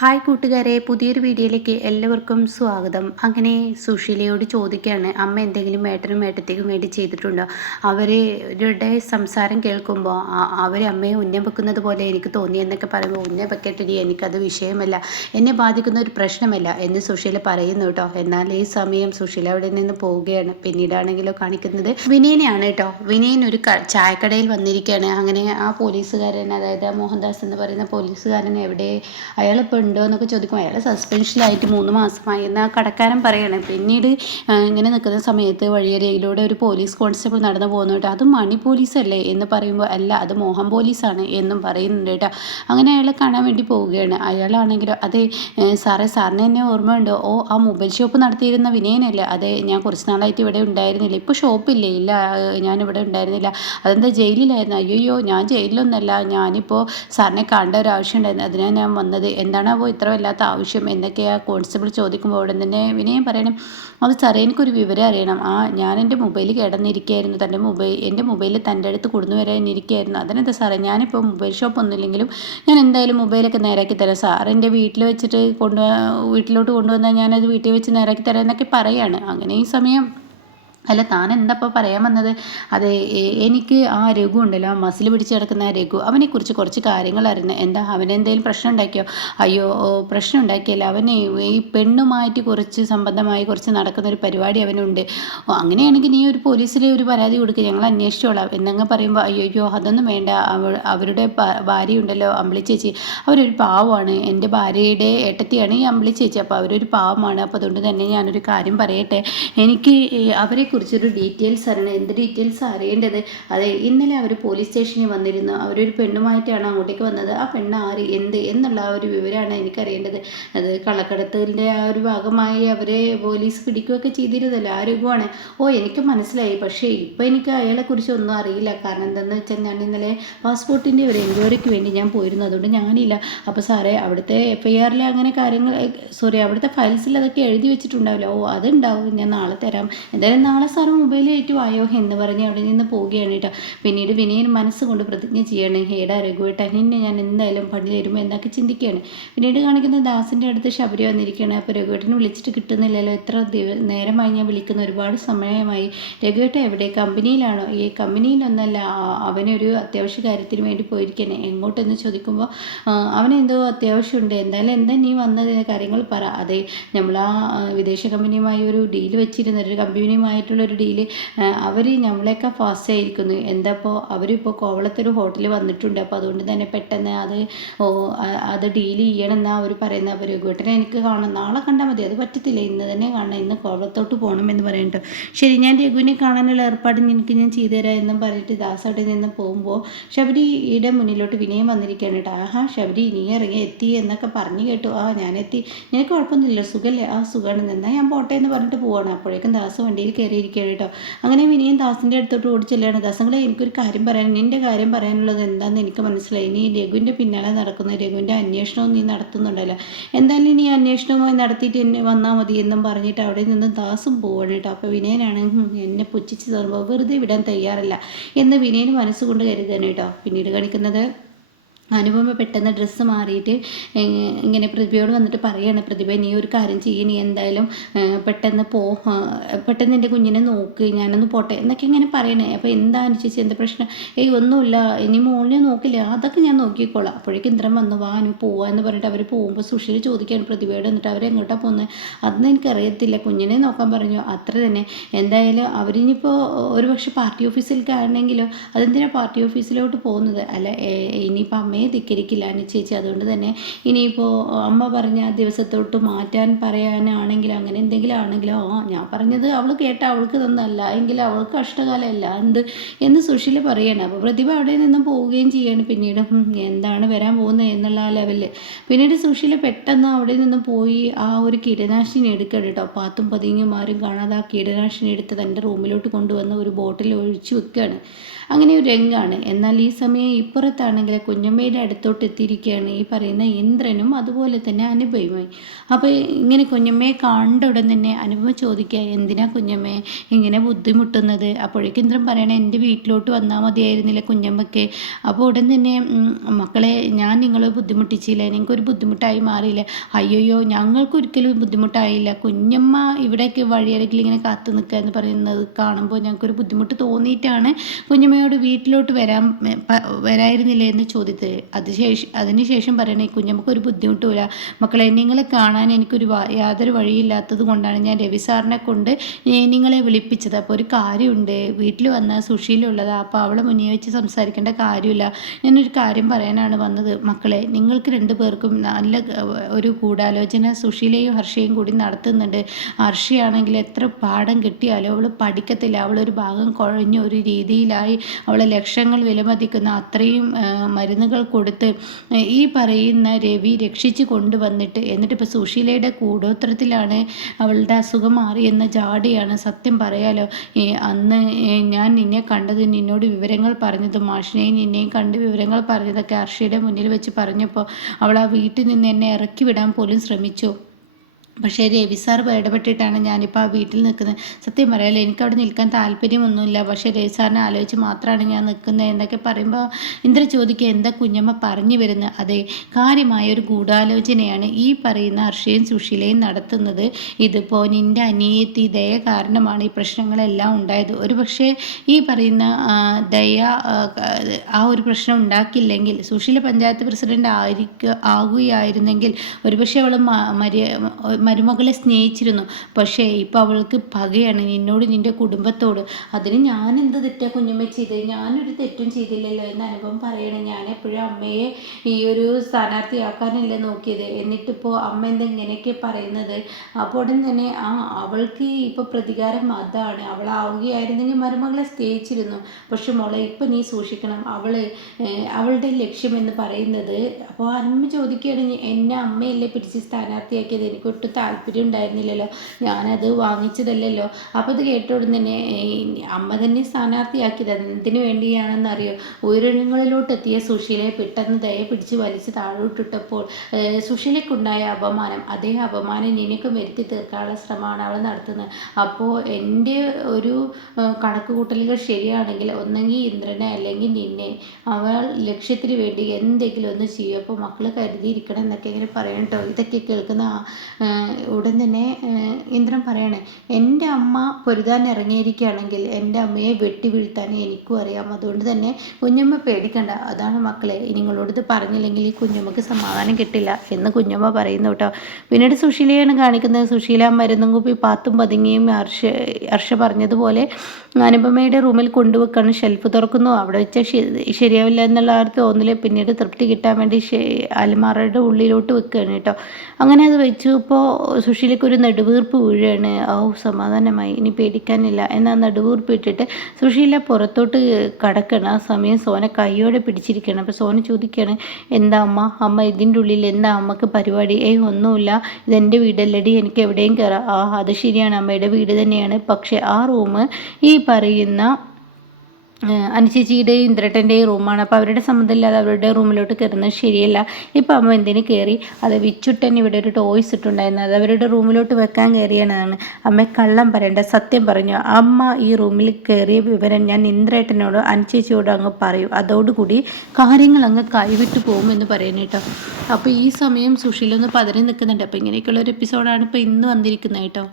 Hi കൂട്ടുകാരെ പുതിയൊരു വീഡിയോയിലേക്ക് എല്ലാവർക്കും സ്വാഗതം. അങ്ങനെ സുശീലയോട് ചോദിക്കുകയാണ് അമ്മ എന്തെങ്കിലും ഏട്ടനും ഏട്ടത്തേക്കും വേണ്ടി ചെയ്തിട്ടുണ്ടോ? അവരുടെ സംസാരം കേൾക്കുമ്പോൾ അവർ അമ്മയെ ഉന്നം വെക്കുന്നത് പോലെ എനിക്ക് തോന്നി എന്നൊക്കെ പറയുമ്പോൾ ഉന്നം വെക്കട്ടെ എനിക്കത് വിഷയമല്ല. എന്നെ ബാധിക്കുന്ന ഒരു പ്രശ്നമല്ല എന്ന് സുശീല പറയുന്നു കേട്ടോ. എന്നാൽ ഈ സമയം സുശീല അവിടെ നിന്ന് പോവുകയാണ്. പിന്നീടാണെങ്കിലോ കാണിക്കുന്നത് വിനയനെയാണ് കേട്ടോ. വിനയൻ ഒരു ചായക്കടയിൽ വന്നിരിക്കുകയാണ്. അങ്ങനെ ആ പോലീസുകാരൻ അതായത് മോഹൻദാസ് എന്ന് പറയുന്ന പോലീസുകാരൻ എവിടെ അയാളിപ്പോൾ ഉണ്ടോ എന്നൊക്കെ ചോദിക്കും അയാൾ സസ്പെൻഷനിലായിട്ട് മൂന്ന് മാസമായി എന്ന് ആ കടക്കാരൻ പറയണേ. പിന്നീട് ഇങ്ങനെ നിൽക്കുന്ന സമയത്ത് വഴിയരയിലൂടെ ഒരു പോലീസ് കോൺസ്റ്റബിൾ നടന്നു പോകുന്നു കേട്ടോ. അത് മണി പോലീസ് അല്ലേ എന്ന് പറയുമ്പോൾ അല്ല അത് മോഹൻ പോലീസാണ് എന്നും പറയുന്നുണ്ട് കേട്ടോ. അങ്ങനെ അയാളെ കാണാൻ വേണ്ടി പോവുകയാണ്. അയാളാണെങ്കിലോ അതെ സാറേ സാറിന് എന്നെ ഓർമ്മയുണ്ടോ? ഓ ആ മൊബൈൽ ഷോപ്പ് നടത്തിയിരുന്ന വിനയനല്ലേ? അതെ ഞാൻ കുറച്ച് നാളായിട്ട് ഇവിടെ ഉണ്ടായിരുന്നില്ല. ഇപ്പോൾ ഷോപ്പില്ലേ? ഇല്ല ഞാനിവിടെ ഉണ്ടായിരുന്നില്ല. അതെന്താ ജയിലിലായിരുന്നു? അയ്യോ ഞാൻ ജയിലിലൊന്നല്ല. ഞാനിപ്പോൾ സാറിനെ കാണേണ്ട ഒരു ആവശ്യം ഉണ്ടായിരുന്നു. അതിനാണ് ഞാൻ വന്നത്. എന്താണ് എന്തിനാണാവോ ഇത്ര വല്ലാത്ത ആവശ്യം? എന്നൊക്കെയാ കോൺസ്റ്റബിൾ ചോദിക്കുമ്പോൾ ഉടൻ തന്നെ വിനയം പറയണം. അത് സാറേ എനിക്കൊരു വിവരം അറിയണം. ആ ഞാൻ എന്റെ മൊബൈൽ കിടന്നിരിക്കുകയായിരുന്നു. തന്റെ മൊബൈൽ എന്റെ മൊബൈൽ തന്റെ അടുത്ത് കൊടുന്നു വരാനിരിക്കുകയായിരുന്നു. അതിനെന്താ സാറേ ഞാനിപ്പോൾ മൊബൈൽ ഷോപ്പ് ഒന്നുമില്ലെങ്കിലും ഞാൻ എന്തായാലും മൊബൈലൊക്കെ നേരാക്കി തരാം. സാർ എന്റെ വീട്ടിൽ വെച്ചിട്ട് കൊണ്ടു വീട്ടിലോട്ട് കൊണ്ടുവന്നാൽ ഞാനത് വീട്ടിൽ വെച്ച് നേരാക്കി തരാം എന്നൊക്കെ പറയാണ്. അങ്ങനെ ഈ സമയം അല്ല താൻ എന്താപ്പോൾ പറയാൻ വന്നത്? അതെ എനിക്ക് ആ രഘു ഉണ്ടല്ലോ മസിൽ പിടിച്ച് കിടക്കുന്ന ആ രഘു. അവനെക്കുറിച്ച് കുറച്ച് കാര്യങ്ങൾ അറിഞ്ഞു എന്താ അവനെന്തെങ്കിലും പ്രശ്നം ഉണ്ടാക്കിയോ? അയ്യോ പ്രശ്നം ഉണ്ടാക്കിയല്ല. അവന് ഈ പെണ്ണുമായിട്ട് കുറച്ച് സംബന്ധമായി കുറച്ച് നടക്കുന്ന ഒരു പരിപാടി അവനുണ്ട്. അങ്ങനെയാണെങ്കിൽ നീ ഒരു പോലീസിൽ ഒരു പരാതി കൊടുക്കുക ഞങ്ങൾ അന്വേഷിച്ചോളാം. എന്നങ്ങ് പറയുമ്പോൾ അയ്യോ അതൊന്നും വേണ്ട. അവ അവരുടെ ഭാര്യ ഉണ്ടല്ലോ അമ്പിളി ചേച്ചി. അവരൊരു പാവമാണ്. എന്റെ ഭാര്യയുടെ ഏട്ടത്തിയാണ് ഈ അമ്പിളി ചേച്ചി. അപ്പോൾ അവരൊരു പാവമാണ്. അപ്പോൾ അതുകൊണ്ട് തന്നെ ഞാനൊരു കാര്യം പറയട്ടെ. എനിക്ക് അവരെ കുറിച്ചൊരു ഡീറ്റെയിൽസ് അറിയണം. എന്ത് ഡീറ്റെയിൽസ് അറിയേണ്ടത്? അതെ ഇന്നലെ അവർ പോലീസ് സ്റ്റേഷനിൽ വന്നിരുന്നു. അവരൊരു പെണ്ണുമായിട്ടാണ് അങ്ങോട്ടേക്ക് വന്നത്. ആ പെണ്ണ് ആര് എന്ത് എന്നുള്ള ആ ഒരു വിവരമാണ് എനിക്കറിയേണ്ടത്. അത് കള്ളക്കടത്തിന്റെ ആ ഒരു ഭാഗമായി അവരെ പോലീസ് പിടിക്കുകയൊക്കെ ചെയ്തിരുന്നല്ലോ. ആരോഗ്യമാണ് ഓ എനിക്ക് മനസ്സിലായി. പക്ഷേ ഇപ്പോൾ എനിക്ക് അയാളെക്കുറിച്ച് ഒന്നും അറിയില്ല. കാരണം എന്താണെന്ന് വെച്ചാൽ ഞാൻ ഇന്നലെ പാസ്പോർട്ടിന്റെ ഒരു എൻക്വയറിക്ക് വേണ്ടി ഞാൻ പോയിരുന്നു. അതുകൊണ്ട് ഞാനില്ല. അപ്പോൾ സാറേ അവിടുത്തെ എഫ് ഐ ആറിൽ അങ്ങനെ കാര്യങ്ങൾ സോറി അവിടുത്തെ ഫയൽസിൽ അതൊക്കെ എഴുതി വെച്ചിട്ടുണ്ടാവില്ല. ഓ അതുണ്ടാവും. ഞാൻ നാളെ തരാം. എന്തായാലും നാളെ സാറ് മൊബൈലായിട്ട് വായോ എന്ന് പറഞ്ഞ് അവിടെ നിന്ന് പോവുകയാണ് കേട്ടോ. പിന്നീട് വിനയൻ മനസ്സുകൊണ്ട് പ്രതിജ്ഞ ചെയ്യണേ. ഹേടാ രഘുവേട്ട നിന്നെ ഞാൻ എന്തായാലും പണി തരുമ്പോൾ എന്നൊക്കെ ചിന്തിക്കുകയാണ്. പിന്നീട് കാണിക്കുന്ന ദാസിന്റെ അടുത്ത് ശബരി വന്നിരിക്കുകയാണ്. അപ്പോൾ രഘുവേട്ടനെ വിളിച്ചിട്ട് കിട്ടുന്നില്ലല്ലോ? എത്ര നേരമായി ഞാൻ വിളിക്കുന്ന. ഒരുപാട് സമയമായി. രഘുവേട്ട എവിടെ? കമ്പനിയിലാണോ? ഈ കമ്പനിയിലൊന്നല്ല. അവനൊരു അത്യാവശ്യ കാര്യത്തിന് വേണ്ടി പോയിരിക്കണേ എങ്ങോട്ടെന്ന് ചോദിക്കുമ്പോൾ അവനെന്തോ അത്യാവശ്യമുണ്ട്. എന്തായാലും എന്താ നീ വന്നത്? കാര്യങ്ങൾ പറ. അതെ നമ്മൾ ആ വിദേശ കമ്പനിയുമായി ഒരു ഡീൽ വെച്ചിരുന്ന ഒരു കമ്പനിയുമായിട്ടുള്ള ഒരു ഡീൽ അവർ നമ്മളെയൊക്കെ ഫാസ്റ്റ് ആയിരിക്കുന്നു. എന്താ ഇപ്പോൾ അവരിപ്പോൾ കോവളത്തൊരു ഹോട്ടൽ വന്നിട്ടുണ്ട്. അപ്പോൾ അതുകൊണ്ട് തന്നെ പെട്ടെന്ന് അത് അത് ഡീൽ ചെയ്യണം എന്നാ അവർ പറയുന്നത്. അവർ രഘുവേട്ടനെ എനിക്ക് കാണാം നാളെ കണ്ടാൽ മതി. അത് പറ്റത്തില്ല. ഇന്ന് തന്നെ കാണണം. ഇന്ന് കോവളത്തോട്ട് പോകണം എന്ന് പറയുന്നുണ്ട് ശരി ഞാൻ രഘുവിനെ കാണാനുള്ള ഏർപ്പാട് എനിക്ക് ഞാൻ ചെയ്തു തരാം എന്നും പറഞ്ഞിട്ട് ദാസ് അവിടെ നിന്ന് പോകുമ്പോൾ ശബരിയുടെ മുന്നിലോട്ട് വിനയം വന്നിരിക്കുകയാണ് കേട്ടോ. ആഹാ ശബരി നീ ഇറങ്ങി എത്തി എന്നൊക്കെ പറഞ്ഞു കേട്ടു. ആ ഞാൻ എത്തി. നിനക്ക് കുഴപ്പമൊന്നുമില്ല. സുഖമല്ലേ ആ സുഖമാണ് നിന്നാൽ ഞാൻ പോട്ടെ എന്ന് പറഞ്ഞിട്ട് പോവാണ്. അപ്പോഴേക്കും ദാസ് വണ്ടിയിൽ കയറി ഇരിക്കുകയാണ് കേട്ടോ. അങ്ങനെ വിനയൻ ദാസിന്റെ അടുത്തോട്ട് ഓടി ചെല്ലുകയാണ്. ദാസങ്ങളെ എനിക്കൊരു കാര്യം പറയാൻ നിന്റെ കാര്യം പറയാനുള്ളത് എന്താണെന്ന് എനിക്ക് മനസ്സിലായി. ഇനി രഘുവിന്റെ പിന്നാലെ നടക്കുന്ന രഘുവിന്റെ അന്വേഷണവും നീ നടത്തുന്നുണ്ടല്ലോ. എന്തായാലും നീ അന്വേഷണവുമായി നടത്തിയിട്ട് എന്നെ വന്നാൽ മതി എന്നും പറഞ്ഞിട്ട് അവിടെ നിന്ന് ദാസും പോവാണ് കേട്ടോ. അപ്പോൾ വിനയനാണ് എന്നെ പുച്ഛിച്ച് തരുമ്പോൾ വെറുതെ വിടാൻ തയ്യാറല്ല എന്ന് വിനയൻ മനസ്സുകൊണ്ട് കരുതാണ് കേട്ടോ. പിന്നീട് കാണിക്കുന്നത് അനുപമ പെട്ടെന്ന് ഡ്രസ്സ് മാറിയിട്ട് ഇങ്ങനെ പ്രതിഭയോട് വന്നിട്ട് പറയുകയാണ് പ്രതിഭ നീ ഒരു കാര്യം ചെയ്യ നീ എന്തായാലും പെട്ടെന്ന് പോ പെട്ടെന്ന് എന്റെ കുഞ്ഞിനെ നോക്ക് ഞാനൊന്ന് പോട്ടെ എന്നൊക്കെ ഇങ്ങനെ പറയണേ. അപ്പോൾ എന്താണ് ചേച്ചി എന്താ പ്രശ്നം? ഏയ് ഒന്നുമില്ല ഇനി മോളിനെ നോക്കില്ല അതൊക്കെ ഞാൻ നോക്കിക്കോളാം. അപ്പോഴേക്കും ഇന്ദ്രൻ വന്നു വാ അനു പോവാ എന്ന് പറഞ്ഞിട്ട് അവർ പോകുമ്പോൾ സുഷിൽ ചോദിക്കുകയാണ് പ്രതിഭയോട് എന്നിട്ട് അവരെങ്ങോട്ടാണ് പോകുന്നത് അതൊന്നും എനിക്കറിയത്തില്ല കുഞ്ഞിനെ നോക്കാൻ പറഞ്ഞു അത്ര തന്നെ. എന്തായാലും അവരിനിപ്പോൾ ഒരു പക്ഷേ പാർട്ടി ഓഫീസിൽ കാണണമെങ്കിലോ അതെന്തിനാണ് പാർട്ടി ഓഫീസിലോട്ട് പോകുന്നത്? അല്ല ഇനിയിപ്പോൾ അമ്മ അമ്മയെ ധിക്കരിക്കില്ല അനുചേച്ചി അതുകൊണ്ട് തന്നെ ഇനിയിപ്പോൾ അമ്മ പറഞ്ഞ ദിവസത്തോട്ട് മാറ്റാൻ പറയാനാണെങ്കിലും അങ്ങനെ എന്തെങ്കിലും ആണെങ്കിലോ? ആ ഞാൻ പറഞ്ഞത് അവൾ കേട്ട അവൾക്ക് തന്നല്ല എങ്കിൽ അവൾക്ക് കഷ്ടകാലമല്ല. എന്ത്? എന്ന് സുശീല പറയണം. അപ്പോൾ പ്രതിഭ അവിടെ നിന്നും പോവുകയും ചെയ്യാണ് പിന്നീട്. എന്താണ് വരാൻ പോകുന്നത് എന്നുള്ള ആ ലെവലിൽ പിന്നീട് സുശീല പെട്ടെന്ന് അവിടെ നിന്ന് പോയി ആ ഒരു കീടനാശിനി എടുക്കണം കേട്ടോ. പാത്തും പതിങ്ങും ആരും കാണാതെ ആ കീടനാശിനി എടുത്ത് തന്റെ റൂമിലോട്ട് കൊണ്ടുവന്ന് ഒരു ബോട്ടിൽ ഒഴിച്ചു വെക്കുകയാണ് അങ്ങനെ ഒരു രംഗാണ്. എന്നാൽ ഈ സമയം ഇപ്പുറത്താണെങ്കിൽ കുഞ്ഞമ്മയെ കുഞ്ഞമ്മയുടെ അടുത്തോട്ട് എത്തിയിരിക്കുകയാണ് ഈ പറയുന്ന ഇന്ദ്രനും അതുപോലെ തന്നെ അനുപമയും അപ്പോൾ ഇങ്ങനെ കുഞ്ഞമ്മയെ കണ്ട ഉടൻ തന്നെ അനുപമ ചോദിക്കുക എന്തിനാ കുഞ്ഞമ്മേ ഇങ്ങനെ ബുദ്ധിമുട്ടുന്നത്? അപ്പോഴേക്കും ഇന്ദ്രൻ പറയണേ എന്റെ വീട്ടിലോട്ട് വന്നാൽ മതിയായിരുന്നില്ല കുഞ്ഞമ്മയ്ക്ക്. അപ്പോൾ ഉടൻ തന്നെ മക്കളെ ഞാൻ നിങ്ങളെ ബുദ്ധിമുട്ടിച്ചില്ല. എനിക്കൊരു ബുദ്ധിമുട്ടായി മാറിയില്ല. അയ്യോയ്യോ ഞങ്ങൾക്കൊരിക്കലും ബുദ്ധിമുട്ടായില്ല. കുഞ്ഞമ്മ ഇവിടേക്ക് വഴിയരികിൽ ഇങ്ങനെ കാത്തു നിൽക്കുക എന്ന് പറയുന്നത് കാണുമ്പോൾ ഞങ്ങൾക്കൊരു ബുദ്ധിമുട്ട് തോന്നിയിട്ടാണ് കുഞ്ഞമ്മയോട് വീട്ടിലോട്ട് വരാൻ വരായിരുന്നില്ലേ എന്ന് ചോദിച്ചത് അത് ശേഷം അതിനുശേഷം പറയണേ കുഞ്ഞമ്മക്ക് ഒരു ബുദ്ധിമുട്ടുമില്ല. മക്കളെ നിങ്ങളെ കാണാൻ എനിക്കൊരു യാതൊരു വഴിയില്ലാത്തത് കൊണ്ടാണ് ഞാൻ രവി സാറിനെ കൊണ്ട് നിങ്ങളെ വിളിപ്പിച്ചത്. അപ്പോൾ ഒരു കാര്യമുണ്ട്. വീട്ടിൽ വന്ന സുഷീലുള്ളത് അപ്പോൾ അവളെ മുന്നിൽ വെച്ച് സംസാരിക്കേണ്ട കാര്യമില്ല. ഞാനൊരു കാര്യം പറയാനാണ് വന്നത്. മക്കളെ നിങ്ങൾക്ക് രണ്ടു പേർക്കും നല്ല ഒരു കൂടാലോചന സുഷീലയും ഹർഷയും കൂടി നടത്തുന്നുണ്ട്. ഹർഷയാണെങ്കിൽ എത്ര പാഠം കിട്ടിയാലും അവൾ പഠിക്കത്തില്ല. അവളൊരു ഭാഗം കുഴഞ്ഞ ഒരു രീതിയിലായി അവളെ ലക്ഷങ്ങൾ വിലമതിക്കുന്ന. അത്രയും മരുന്നുകൾ കൊടുത്ത് ഈ പറയുന്ന രവി രക്ഷിച്ചു കൊണ്ടുവന്നിട്ട് എന്നിട്ട് ഇപ്പോൾ സുശീലയുടെ കൂടോത്രത്തിലാണ് അവളുടെ അസുഖം മാറിയെന്ന ജാടിയാണ് സത്യം പറയാലോ. അന്ന് ഞാൻ നിന്നെ കണ്ടത് നിന്നോട് വിവരങ്ങൾ പറഞ്ഞത് മാഷിനെയും നിന്നെയും കണ്ട് വിവരങ്ങൾ പറഞ്ഞതൊക്കെ അർഷിയുടെ മുന്നിൽ വെച്ച് പറഞ്ഞപ്പോൾ അവൾ ആ വീട്ടിൽ നിന്ന് എന്നെ ഇറക്കി വിടാൻ പോലും ശ്രമിച്ചു. പക്ഷേ രവി സാർ ഇടപെട്ടിട്ടാണ് ഞാനിപ്പോൾ ആ വീട്ടിൽ നിൽക്കുന്നത്. സത്യം പറയാലോ എനിക്ക് അവിടെ നിൽക്കാൻ താല്പര്യമൊന്നുമില്ല. പക്ഷേ രവി സാറിനെ ആലോചിച്ച് മാത്രമാണ് ഞാൻ നിൽക്കുന്നത് എന്നൊക്കെ പറയുമ്പോൾ ഇന്ദ്ര ചോദിക്കുക എന്താ കുഞ്ഞമ്മ പറഞ്ഞു വരുന്നത്? അതെ കാര്യമായ ഒരു ഗൂഢാലോചനയാണ് ഈ പറയുന്ന ഹർഷയും സുഷീലയും നടത്തുന്നത്. ഇതിപ്പോൾ നിന്റെ അനിയത്തി ദയ കാരണമാണ് ഈ പ്രശ്നങ്ങളെല്ലാം ഉണ്ടായത്. ഒരു പക്ഷേ ഈ പറയുന്ന ദയ ആ, ഒരു പ്രശ്നം ഉണ്ടാക്കില്ലെങ്കിൽ സുഷീല പഞ്ചായത്ത് പ്രസിഡന്റ് ആയിരിക്കുക ആകുകയായിരുന്നെങ്കിൽ ഒരുപക്ഷെ അവൾ മര്യ മരുമകളെ സ്നേഹിച്ചിരുന്നു. പക്ഷേ ഇപ്പോൾ അവൾക്ക് പകയാണ്. നിന്നോട് നിന്റെ കുടുംബത്തോട്. അതിന് ഞാൻ എന്ത് തെറ്റാ കുഞ്ഞുമ്മ ചെയ്തത്? ഞാനൊരു തെറ്റും ചെയ്തില്ലല്ലോ എന്ന അനുഭവം പറയണേ. ഞാൻ എപ്പോഴും അമ്മയെ ഈ ഒരു സ്ഥാനാർത്ഥിയാക്കാനല്ലേ നോക്കിയത്. എന്നിട്ടിപ്പോൾ അമ്മ എന്താ ഇങ്ങനെയൊക്കെ പറയുന്നത്? അപ്പോൾ ഉടൻ തന്നെ ആ അവൾക്ക് ഇപ്പോൾ പ്രതികാരം അതാണ്. അവളാവുകയായിരുന്നെങ്കിൽ മരുമകളെ സ്നേഹിച്ചിരുന്നു. പക്ഷെ മോളെ ഇപ്പം നീ സൂക്ഷിക്കണം. അവൾ അവളുടെ ലക്ഷ്യം എന്ന് പറയുന്നത്. അപ്പോൾ അമ്മ ചോദിക്കുകയാണ് എന്നെ അമ്മയല്ലേ പിടിച്ച് സ്ഥാനാർത്ഥിയാക്കിയത്? എനിക്ക് ഒട്ടും താല്പര്യം ഉണ്ടായിരുന്നില്ലല്ലോ. ഞാനത് വാങ്ങിച്ചതല്ലല്ലോ. അപ്പോൾ ഇത് കേട്ട ഉടൻ തന്നെ അമ്മ തന്നെ സ്ഥാനാർത്ഥിയാക്കിയത് എന്തിനു വേണ്ടിയാണെന്നറിയോ? ഉയരങ്ങളിലോട്ട് എത്തിയ സുശീലയെ പെട്ടെന്ന് ദയ പിടിച്ച് വലിച്ച് താഴോട്ടിട്ടപ്പോൾ സുശീലയ്ക്കുണ്ടായ അപമാനം അതേ അപമാനം നിനക്കും വരുത്തി തീർക്കാനുള്ള ശ്രമമാണ് അവൾ നടത്തുന്നത്. അപ്പോൾ എന്റെ ഒരു ഏഹ്, കണക്ക് കൂട്ടലുകൾ ശരിയാണെങ്കിൽ ഒന്നെങ്കിൽ ഇന്ദ്രനെ അല്ലെങ്കിൽ നിന്നെ അവൾ ലക്ഷ്യത്തിന് വേണ്ടി എന്തെങ്കിലും ഒന്ന് ചെയ്യും അപ്പോൾ മക്കൾ കരുതിയിരിക്കണം എന്നൊക്കെ ഇങ്ങനെ പറയണം കേട്ടോ. ഇതൊക്കെ കേൾക്കുന്ന ഉടൻ തന്നെ ഇന്ദ്രൻ പറയണേ എന്റെ അമ്മ പൊരുതാൻ ഇറങ്ങിയിരിക്കുകയാണെങ്കിൽ എന്റെ അമ്മയെ വെട്ടി വീഴ്ത്താൻ എനിക്കും അറിയാം. അതുകൊണ്ട് തന്നെ കുഞ്ഞമ്മ പേടിക്കണ്ട. അതാണ് മക്കളെ നിങ്ങളോട് ഇത് പറഞ്ഞില്ലെങ്കിൽ ഈ കുഞ്ഞമ്മക്ക് സമാധാനം കിട്ടില്ല. എന്ന് കുഞ്ഞമ്മ പറയുന്നു കേട്ടോ. പിന്നീട് സുശീലയാണ് കാണിക്കുന്നത്. സുശീല മരുന്നും കുപ്പി പാത്തും പതുങ്ങിയും ഹർഷ ഹർഷ പറഞ്ഞതുപോലെ അനുപമയുടെ റൂമിൽ കൊണ്ടുവെക്കാണ് ഷെൽഫ് തുറക്കുന്നു. അവിടെ വെച്ചാൽ ശരിയാവില്ല എന്നുള്ള ആ തോന്നൽ പിന്നീട് തൃപ്തി കിട്ടാൻ വേണ്ടി അലമാറയുടെ ഉള്ളിലോട്ട് വെക്കുകയാണ് കേട്ടോ. അങ്ങനെ അത് വെച്ചു. ഇപ്പോൾ സുശീലയ്ക്ക് ഒരു നെടുവീർപ്പ് വീഴുകയാണ് ഓ സമാധാനമായി. ഇനി പേടിക്കാനില്ല. എന്നാൽ നെടുവീർപ്പ് ഇട്ടിട്ട് സുശീല പുറത്തോട്ട് കടക്കണം. ആ സമയം സോന കൈയോടെ പിടിച്ചിരിക്കണം. അപ്പോൾ സോന ചോദിക്കുകയാണ് എന്താ അമ്മ? അമ്മ ഇതിന്റെ ഉള്ളിൽ എന്താ അമ്മയ്ക്ക് പരിപാടി? ഏയ് ഒന്നുമില്ല. ഇതെന്റെ വീടല്ലടി. എനിക്ക് എവിടെയും കയറാം ആ അത് ശരിയാണ്. അമ്മയുടെ വീട് തന്നെയാണ്. പക്ഷേ ആ റൂം ഈ പറയുന്ന അനുചേച്ചിയുടെയും ഇന്ദ്രട്ടന്റെയും റൂമാണ്. അപ്പോൾ അവരുടെ സമ്മതമില്ലാതെ അവരുടെ റൂമിലോട്ട് കയറുന്നത് ശരിയല്ല. ഇപ്പം അമ്മ എന്തിനു കയറി? അത് വിച്ചുട്ടൻ ഇവിടെ ഒരു ടോയ്സ് ഇട്ടുണ്ടായിരുന്നു. അത് അവരുടെ റൂമിലോട്ട് വെക്കാൻ കയറിയാണ് അമ്മ കള്ളം പറയണ്ട. സത്യം പറഞ്ഞു. അമ്മ ഈ റൂമിൽ കയറിയ വിവരം ഞാൻ ഇന്ദ്രേട്ടനോട് അനുചേച്ചിയോട് അങ്ങ് പറയും. അതോടുകൂടി കാര്യങ്ങൾ അങ്ങ് കൈവിട്ടു പോകുമെന്ന് പറയുന്നു കേട്ടോ അപ്പോൾ ഈ സമയം സുഷീലൊന്ന് പതറി നിൽക്കുന്നുണ്ട്. അപ്പോൾ ഇങ്ങനെയൊക്കെയുള്ള ഒരു എപ്പിസോഡാണ് ഇപ്പോൾ ഇന്ന് വന്നിരിക്കുന്നത് കേട്ടോ